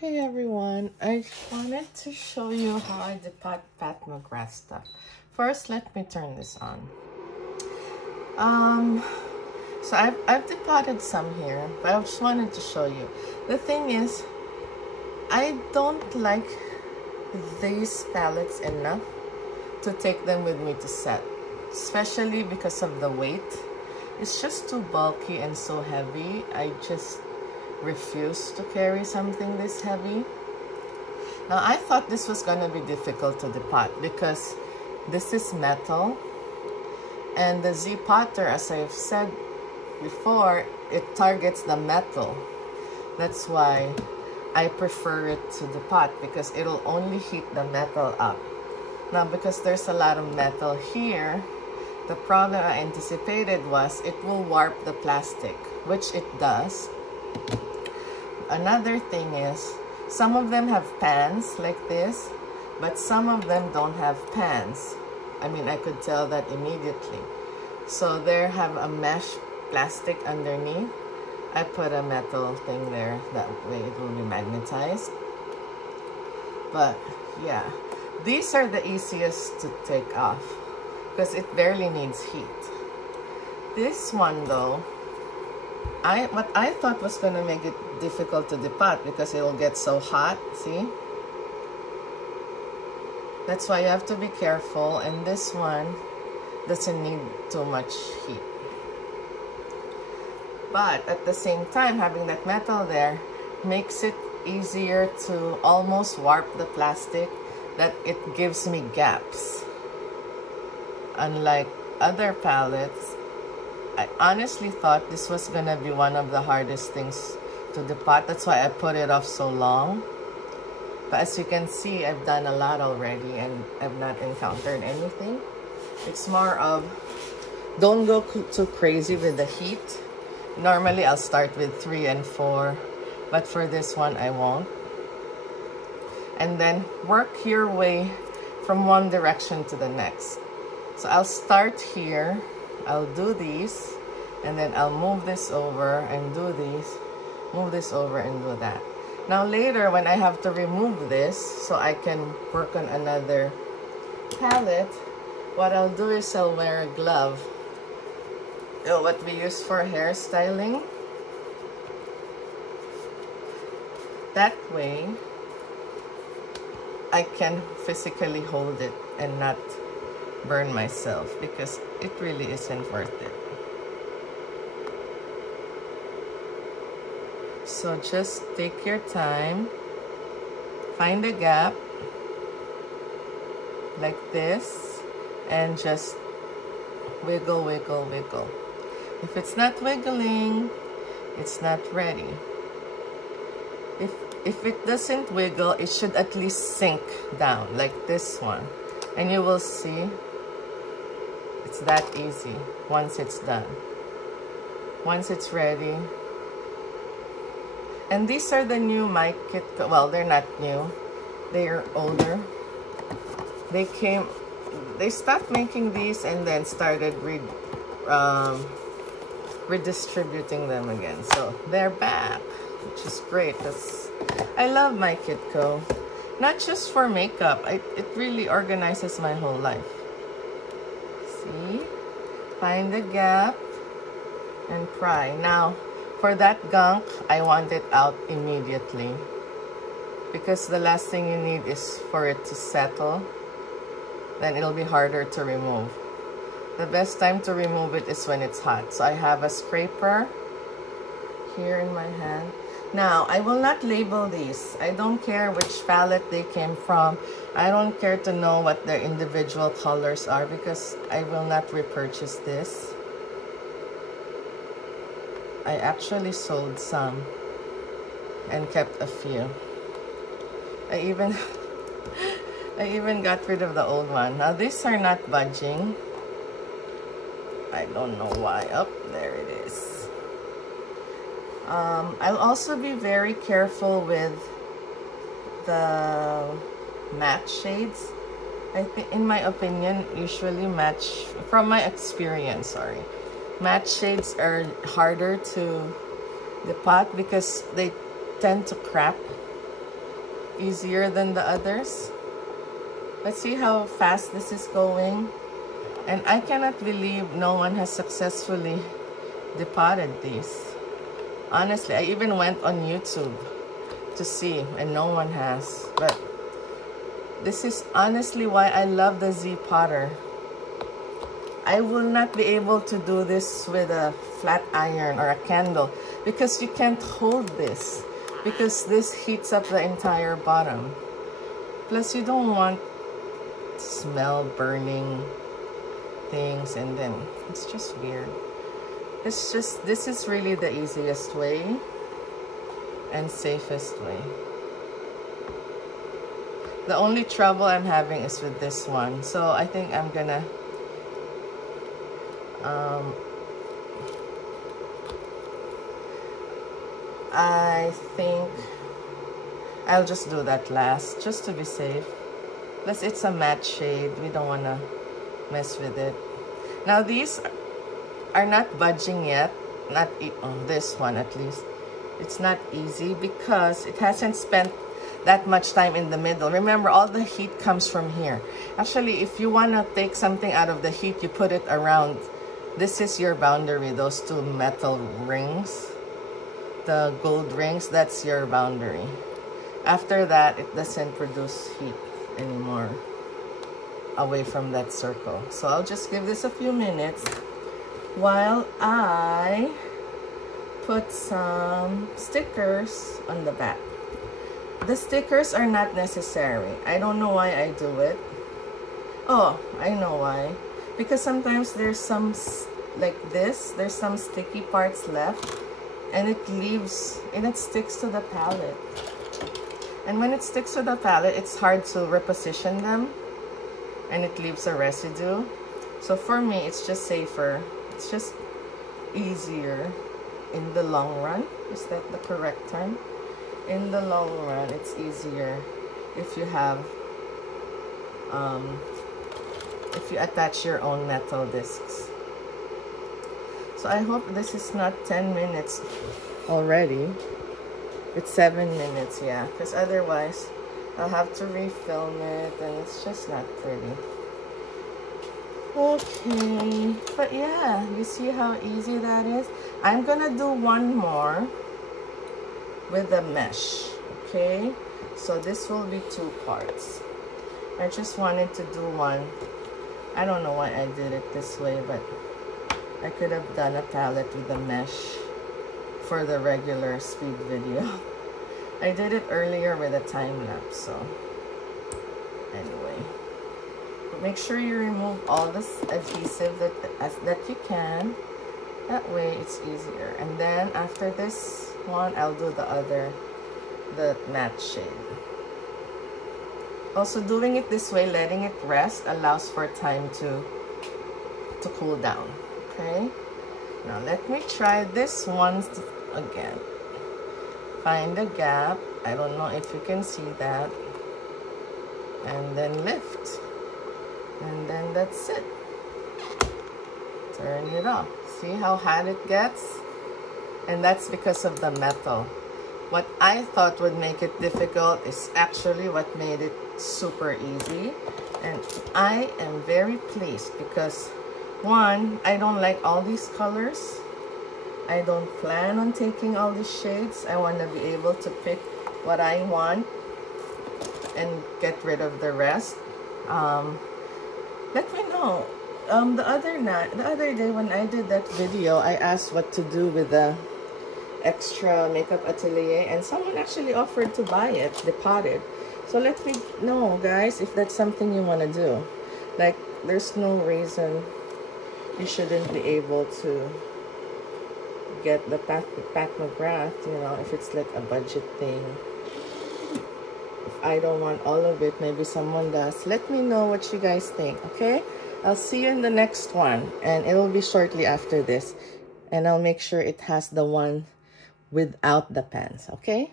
Hey everyone, I wanted to show you how I depot Pat McGrath stuff. First, let me turn this on. So I've depotted some here, but I just wanted to show you. The thing is, I don't like these palettes enough to take them with me to set, especially because of the weight. It's just too bulky and so heavy. I just refuse to carry something this heavy. Now I thought this was gonna be difficult to depot because this is metal, and the Z Potter, as I've said before, it targets the metal. That's why I prefer it to depot, because it'll only heat the metal up. Now because there's a lot of metal here, the problem I anticipated was it will warp the plastic, which it does. Another thing is, some of them have pans like this, but some of them don't have pans. I mean, I could tell that immediately. So they have a mesh plastic underneath. I put a metal thing there, that way it will be magnetized. But yeah, these are the easiest to take off because it barely needs heat. This one though, what I thought was going to make it difficult to depot because it will get so hot, see? That's why you have to be careful, and this one doesn't need too much heat. But at the same time, having that metal there makes it easier to almost warp the plastic, that it gives me gaps. Unlike other palettes, I honestly thought this was gonna be one of the hardest things to depot. That's why I put it off so long. But as you can see, I've done a lot already and I've not encountered anything. It's more of, don't go too crazy with the heat. Normally I'll start with 3 and 4, but for this one I won't. And then work your way from one direction to the next. So I'll start here. I'll do these, and then I'll move this over and do these, move this over and do that. Now later when I have to remove this so I can work on another palette, what I'll do is I'll wear a glove. What we use for hairstyling. That way I can physically hold it and not burn myself, because it really isn't worth it. So just take your time, find a gap like this, and just wiggle, wiggle, wiggle. If it's not wiggling, it's not ready. If it doesn't wiggle, it should at least sink down like this one, and you will see it's that easy once it's done. Once it's ready. And these are the new My Kit, well, they're not new, they're older. They stopped making these and then started redistributing them again. So they're back, which is great. I love My Kit Co. Not just for makeup, it really organizes my whole life. See? Find the gap and pry. Now, for that gunk, I want it out immediately, because the last thing you need is for it to settle. Then it'll be harder to remove. The best time to remove it is when it's hot. So I have a scraper here in my hand. Now, I will not label these. I don't care which palette they came from. I don't care to know what their individual colors are, because I will not repurchase this. I actually sold some and kept a few. I even got rid of the old one. Now these are not budging. I don't know why. Oh, there it is. I'll also be very careful with the matte shades. I think, in my opinion, usually from my experience, sorry, matte shades are harder to depot because they tend to crack. easier than the others. Let's see how fast this is going. And I cannot believe no one has successfully depotted these. Honestly, I even went on YouTube to see, and no one has. But this is honestly why I love the Z Potter. I will not be able to do this with a flat iron or a candle because you can't hold this, because this heats up the entire bottom. Plus, you don't want to smell burning things, and then it's just weird. This is really the easiest way and safest way. The only trouble I'm having is with this one. So I think I'm gonna I think I'll just do that last, just to be safe. Plus it's a matte shade. We don't wanna mess with it. Now these are not budging yet. Not this one at least. It's not easy because it hasn't spent that much time in the middle. Remember, all the heat comes from here. Actually, if you want to take something out of the heat, you put it around. This is your boundary, those two metal rings. The gold rings, that's your boundary. After that, it doesn't produce heat anymore away from that circle. So I'll just give this a few minutes while I put some stickers on the back. The stickers are not necessary. I don't know why I do it. Oh, I know why. Because sometimes there's some, like this, there's some sticky parts left, and it leaves, and it sticks to the palette. And when it sticks to the palette, it's hard to reposition them, and it leaves a residue. So for me, it's just safer. It's just easier in the long run. Is that the correct term? In the long run, it's easier if you have, if you attach your own metal discs. So I hope this is not 10 minutes already. It's 7 minutes, yeah, because otherwise I'll have to refilm it, and it's just not pretty. Okay, but yeah, you see how easy that is? I'm gonna do one more with the mesh, okay? So this will be 2 parts. I just wanted to do one. I don't know why I did it this way, but I could have done a palette with the mesh for the regular speed video. I did it earlier with a time lapse, so anyway. But make sure you remove all this adhesive that you can. That way it's easier. And then after this one, I'll do the matte shade. Also, doing it this way, letting it rest, allows for time to cool down. Okay, now let me try this one again. Find a gap. I don't know if you can see that. And then lift. And then that's it. Turn it off. See how hot it gets? And that's because of the metal. What I thought would make it difficult is actually what made it super easy. And I am very pleased because, one, I don't like all these colors. I don't plan on taking all these shades. I want to be able to pick what I want and get rid of the rest. Let me know. The other day when I did that video, I asked what to do with the extra makeup atelier, and someone actually offered to buy it, depotted. So let me know, guys, if that's something you want to do. Like, there's no reason you shouldn't be able to get the Pat McGrath, you know, if it's like a budget thing. If I don't want all of it, maybe someone does. Let me know what you guys think, okay? I'll see you in the next one, and it will be shortly after this. And I'll make sure it has the one without the pants, okay?